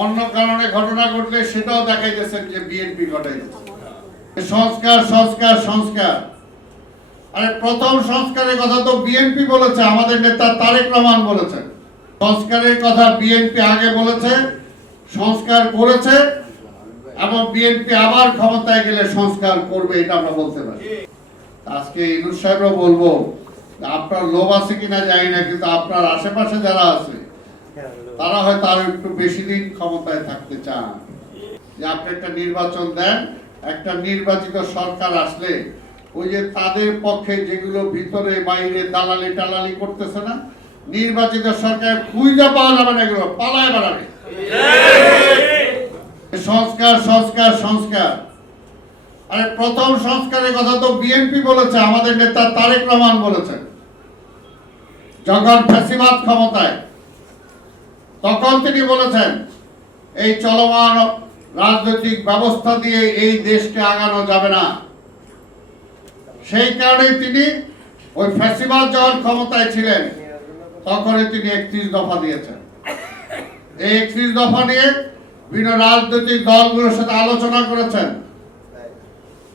অন্য কারণে ঘটনা ঘটলে সেটাও দেখাইতেছেন যে বিএনপি ঘটাইতেছে। সংস্কার সংস্কার সংস্কার। আরে প্রথম সংস্কারের কথা তো বিএনপি বলেছে, আমাদের নেতা তারেক রহমান বলেছেন সংস্কারের কথা বিএনপি আগে বলেছে, সংস্কার করেছে, এবং বিএনপি আবার ক্ষমতায় গেলে সংস্কার করবে এটা আমরা বলতে পারি। আজকে ইনুস সাহেবও বলব, আপনার লোভ আছে কিনা জানি না, কিন্তু আপনার আশেপাশে যারা আছে তারা হয়তো আরও একটু বেশি দিন ক্ষমতায় থাকতে চান। যে আপনি একটা নির্বাচন দেন, একটা নির্বাচিত সরকার আসলে ওই যে তাদের পক্ষে যেগুলো ভিতরে, বাইরে দালালি টালালি করতেছে না, নির্বাচিত সরকার খুঁজে পাওয়া যাবে না এগুলো, পালায় বেড়াবে। সংস্কার সংস্কার সংস্কার। আরে প্রথম সংস্কারের কথা তো বিএনপি বলেছে, আমাদের নেতা তারেক রহমান বলেছেন। যখন ফ্যাসিবাদ ক্ষমতায় তখন তিনি বলেছেন, এই চলমান রাজনৈতিক ব্যবস্থা দিয়ে এই দেশকে আগানো যাবে না। সেই কারণে তিনি ওই ফ্যাসিবাদ যখন ক্ষমতায় ছিলেন। তখনই তিনি একত্রিশ দফা দিয়েছেন। এই একত্রিশ দফা নিয়ে বিভিন্ন রাজনৈতিক দলগুলোর সাথে আলোচনা করেছেন।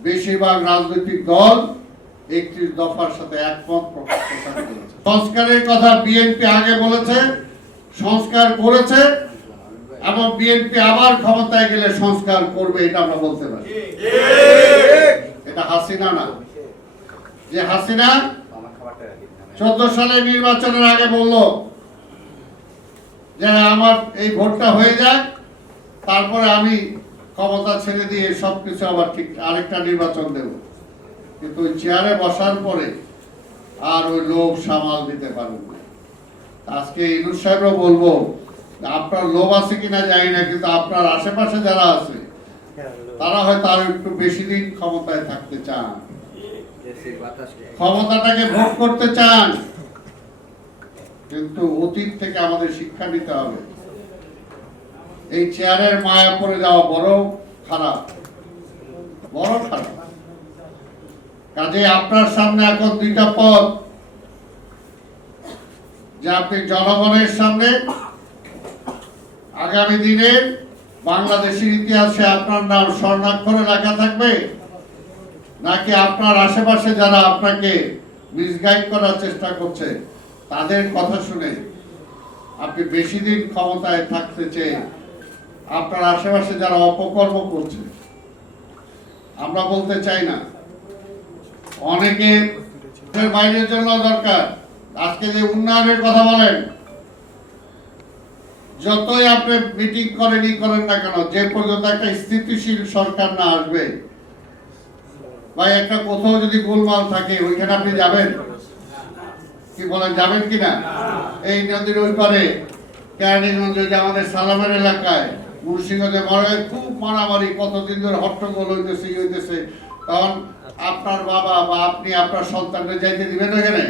বেশিরভাগ রাজনৈতিক দল একত্রিশ দফার সাথে একমত সংস্কারের কথা বিএনপি আগে বলেছে সংস্কার করেছে এবং বিএনপি আবার ক্ষমতায় গেলে সংস্কার করবে, এটা আমরা বলতে পারি। এটা হাসিনা না। যে হাসিনা চোদ্দ সালে নির্বাচনের আগে বলল যে আমার এই ভোটটা হয়ে যাক, তারপরে আমি ক্ষমতা ছেড়ে দিয়ে সবকিছু আবার ঠিক, আরেকটা নির্বাচন দেব। কিন্তু ওই চেয়ারে বসার পরে আর ওই লোক সামাল দিতে পারবেন না। আজকে ইনুস সাহেবও বলব আপনার লোভ আছে কিনা জানি না কিন্তু আপনার আশেপাশে যারা আছে তারা হয়তো আরও একটু বেশি দিন ক্ষমতায় থাকতে চান। ক্ষমতাটাকে ভোগ করতে চান কিন্তু অতীত থেকে আমাদের শিক্ষা নিতে হবে। এই চেয়ারের মায়া পড়ে যাওয়া বড় খারাপ। বড় খারাপ। কাজে আপনার সামনে এখন দুইটা পথ। যে আপনি জনগণের সামনে আগামী দিনে বাংলাদেশের ইতিহাসে আপনার নাম স্বর্ণাক্ষরে রাখা থাকবে, নাকি আপনার আশেপাশে যারা আপনাকে মিসগাইড করার চেষ্টা করছে, তাদের কথা শুনে আপনি বেশি দিন ক্ষমতায় থাকতে চেয়ে আপনার আশেপাশে যারা অপকর্ম করছে, আমরা বলতে চাই না। অনেকে বাইরের জন্য দরকার। আজকে যে উন্নয়নের কথা বলেন, যতই আপনি মিটিং করেন ই করেন না কেন, যে পর্যন্ত একটা স্থিতিশীল সরকার না আসবে, বা একটা কোথাও যদি গোলমাল থাকে, ওইখানে আপনি যাবেন? কি বলেন, যাবেন কিনা এই নদীর ওই পারে, কেরানীগঞ্জে যে আমাদের সালামের এলাকায় মুর্শিগঞ্জে মরে খুব মারামারি, কতদিন ধরে হট্টগোল হইতেছে হইতেছে। তখন আপনার বাবা বা আপনি আপনার সন্তানকে যাইতে দিবেন এখানে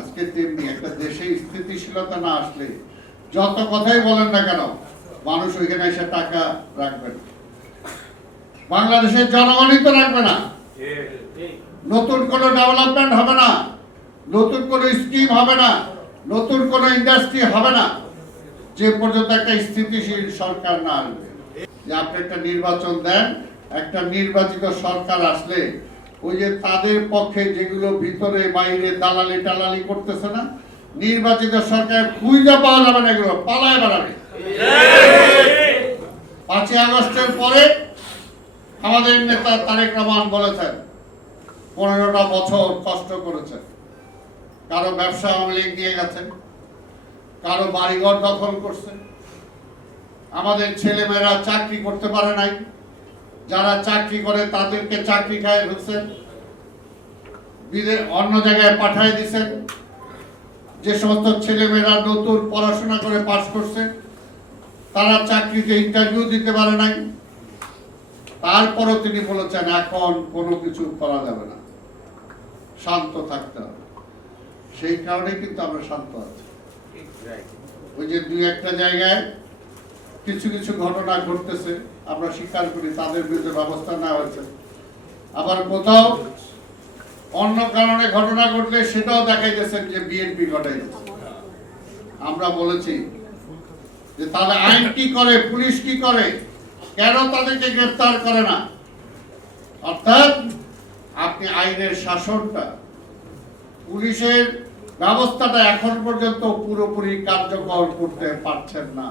আজকে তেমনি একটা দেশে স্থিতিশীলতা না আসলে যত কথাই বলেন না কেন, মানুষ ওইখানে এসে টাকা রাখবেন বাংলাদেশের জনগণই তো রাখবে না। নতুন কোনো ডেভেলপমেন্ট হবে না, নতুন কোনো স্কিম হবে না, নতুন কোনো ইন্ডাস্ট্রি হবে না, যে পর্যন্ত একটা স্থিতিশীল সরকার না আসবে। আপনি একটা নির্বাচন দেন, একটা নির্বাচিত সরকার আসলে ওই যে তাদের পক্ষে যেগুলো ভিতরে বাইরে দালালি টালালি করতেছে না নির্বাচিত সরকার খুঁজে পাওয়া যাবে না এগুলো, পালায় বেড়াবে। পাঁচই আগস্টের পরে আমাদের নেতা তারেক রহমান বলেছেন, পনেরোটা বছর কষ্ট করেছেন। কারও ব্যবসা আওয়ামী লীগ গেছেন, কারও বাড়িঘর দখল করছে আমাদের ছেলেমেয়েরা চাকরি করতে পারে নাই। যারা চাকরি করে তাদেরকে চাকরি খায় ফেলছেন। অন্য জায়গায় পাঠায় দিছেন। যে সমস্ত ছেলেমেয়েরা নতুন পড়াশোনা করে পাশ করছে, তারা চাকরিতে ইন্টারভিউ দিতে পারে নাই। তারপরও তিনি বলেছেন, এখন কোনো কিছু করা যাবে না। শান্ত থাকতে হবে। সেই কারণে কিন্তু আমরা শান্ত আছি। ওই যে দুই একটা জায়গায় কিছু কিছু ঘটনা ঘটতেছে, আমরা স্বীকার করি, তাদের বিরুদ্ধে ব্যবস্থা নেওয়া হয়েছে। আবার কোথাও অন্য কারণে ঘটনা ঘটলে সেটাও দেখাইতেছেন যে বিএনপি ঘটাইতেছে আমরা বলেছি যে তাহলে আইন কি করে, পুলিশ কি করে, কেন তাদেরকে গ্রেফতার করে না? অর্থাৎ আপনি আইনের শাসনটা, পুলিশের ব্যবস্থাটা এখন পর্যন্ত পুরোপুরি কার্যকর করতে পারছেন না।